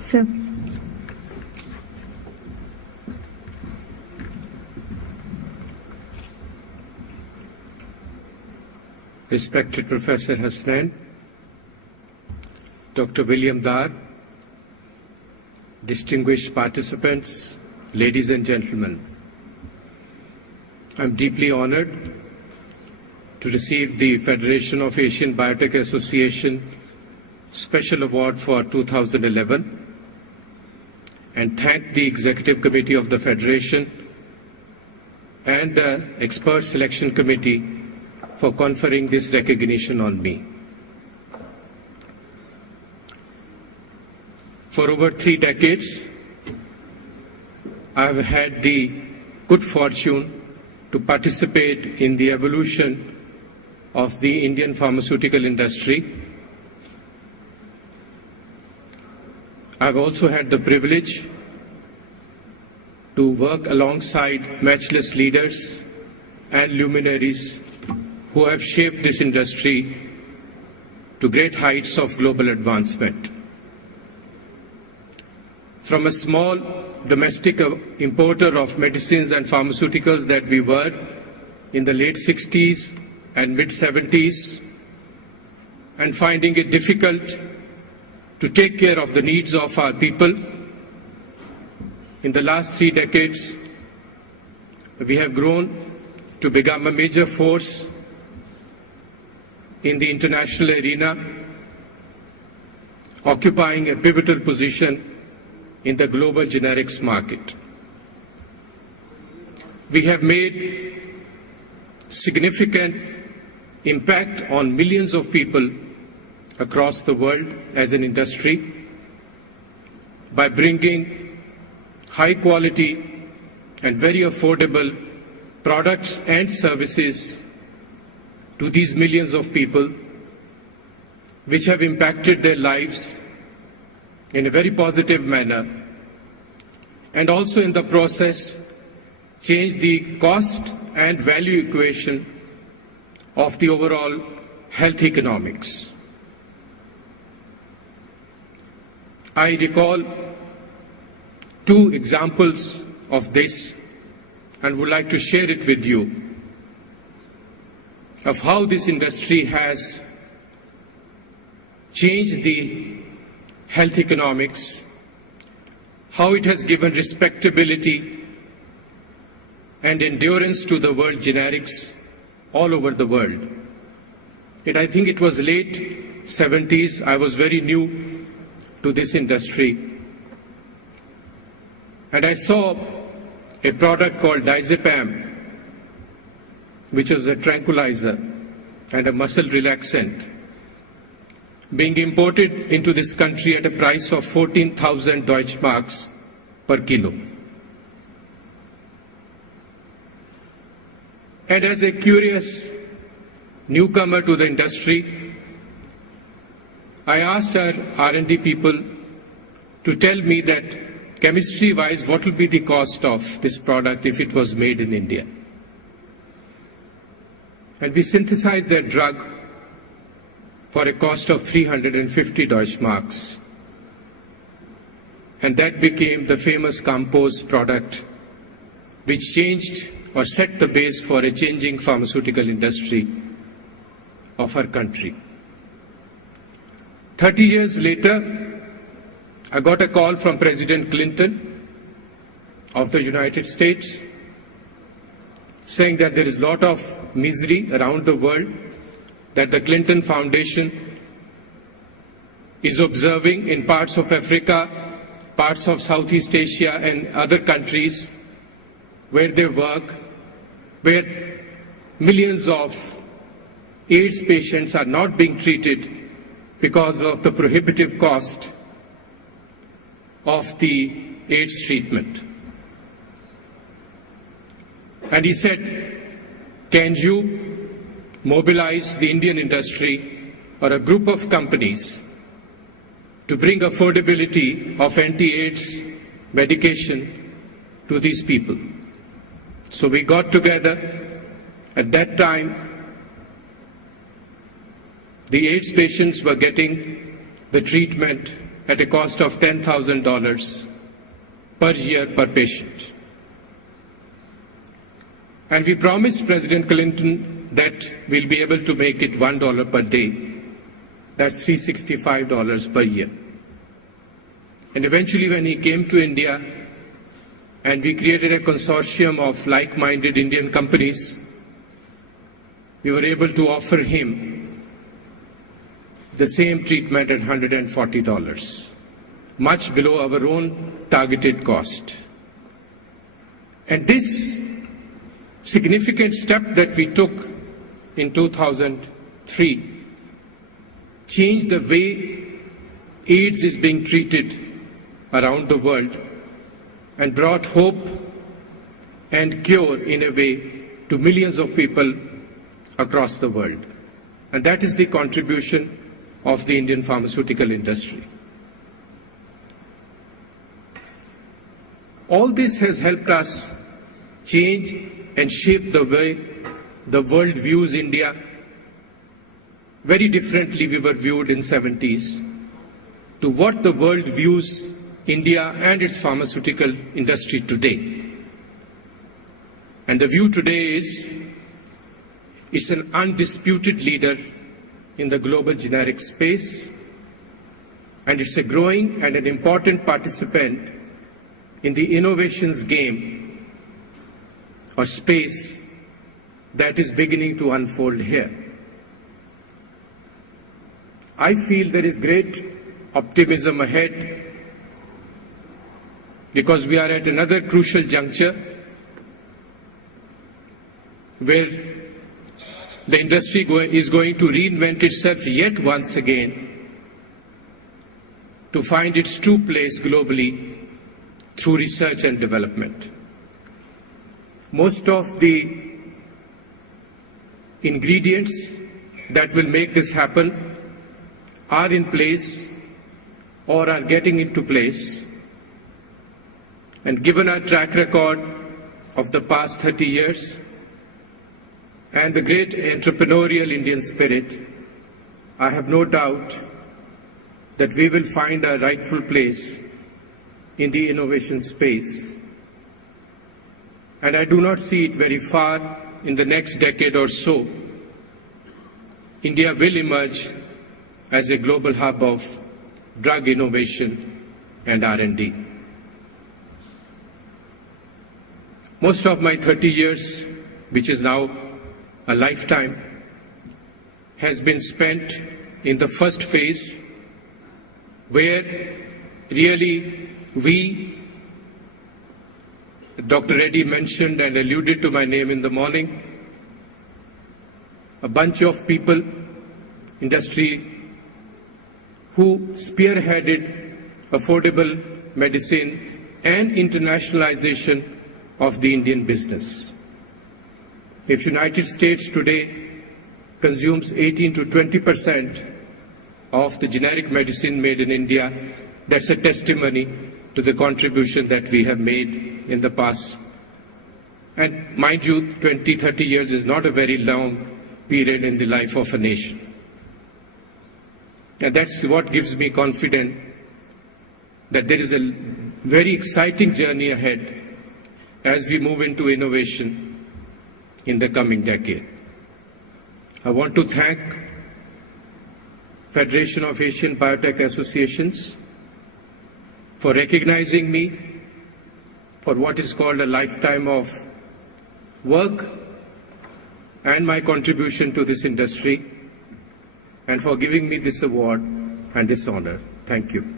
Sir. Respected Professor Hasnain, Dr. William Dar, distinguished participants, ladies and gentlemen, I'm deeply honored to receive the Federation of Asian Biotech Association Special Award for 2011 and thank the Executive Committee of the Federation and the Expert Selection Committee for conferring this recognition on me. For over 3 decades, I have had the good fortune to participate in the evolution of the Indian pharmaceutical industry. I have also had the privilege to work alongside matchless leaders and luminaries who have shaped this industry to great heights of global advancement. From a small domestic importer of medicines and pharmaceuticals that we were in the late 60s and mid-70s, and finding it difficult to take care of the needs of our people, in the last 3 decades, we have grown to become a major force in the international arena, occupying a pivotal position in the global generics market. We have made significant impact on millions of people across the world as an industry by bringing high quality and very affordable products and services to these millions of people, which have impacted their lives in a very positive manner, and also in the process change the cost and value equation of the overall health economics. I recall 2 examples of this and would like to share it with you, of how this industry has changed the health economics, how it has given respectability and endurance to the world generics all over the world. I think it was late 70s, I was very new to this industry, and I saw a product called diazepam, which was a tranquilizer and a muscle relaxant, being imported into this country at a price of 14,000 Deutschmarks per kilo. And as a curious newcomer to the industry, I asked our R&D people to tell me that chemistry-wise, what will be the cost of this product if it was made in India? And we synthesized that drug for a cost of 350 Deutschmarks. And that became the famous Compose product, which changed or set the base for a changing pharmaceutical industry of our country. 30 years later, I got a call from President Clinton of the United States saying that there is a lot of misery around the world that the Clinton Foundation is observing in parts of Africa, parts of Southeast Asia and other countries where they work, where millions of AIDS patients are not being treated because of the prohibitive cost of the AIDS treatment. And he said, can you mobilize the Indian industry or a group of companies to bring affordability of anti-AIDS medication to these people? So we got together. At that time, the AIDS patients were getting the treatment at a cost of $10,000 per year per patient. And we promised President Clinton that we'll be able to make it $1 per day. That's $365 per year. And eventually when he came to India and we created a consortium of like-minded Indian companies, we were able to offer him the same treatment at $140, much below our own targeted cost. And this significant step that we took in 2003 changed the way AIDS is being treated around the world and brought hope and cure in a way to millions of people across the world. And that is the contribution of the Indian pharmaceutical industry. All this has helped us change and shape the way the world views India. Very differently we were viewed in the 70s to what the world views India and its pharmaceutical industry today. And the view today is it's an undisputed leader in the global generic space, and it's a growing and an important participant in the innovations game or space that is beginning to unfold here. I feel there is great optimism ahead because we are at another crucial juncture where the industry is going to reinvent itself yet once again to find its true place globally through research and development. Most of the ingredients that will make this happen are in place or are getting into place. And given our track record of the past 30 years and the great entrepreneurial Indian spirit, I have no doubt that we will find our rightful place in the innovation space. And I do not see it very far in the next decade or so. India will emerge as a global hub of drug innovation and R&D. Most of my 30 years, which is now a lifetime, has been spent in the first phase where really Dr. Reddy mentioned and alluded to my name in the morning, a bunch of people, industry, who spearheaded affordable medicine and internationalization of the Indian business. If United States today consumes 18 to 20% of the generic medicine made in India, that's a testimony to the contribution that we have made in the past. And mind you, 20, 30 years is not a very long period in the life of a nation. And that's what gives me confidence that there is a very exciting journey ahead as we move into innovation in the coming decade. I want to thank Federation of Asian Biotech Associations for recognizing me for what is called a lifetime of work and my contribution to this industry, and for giving me this award and this honor. Thank you.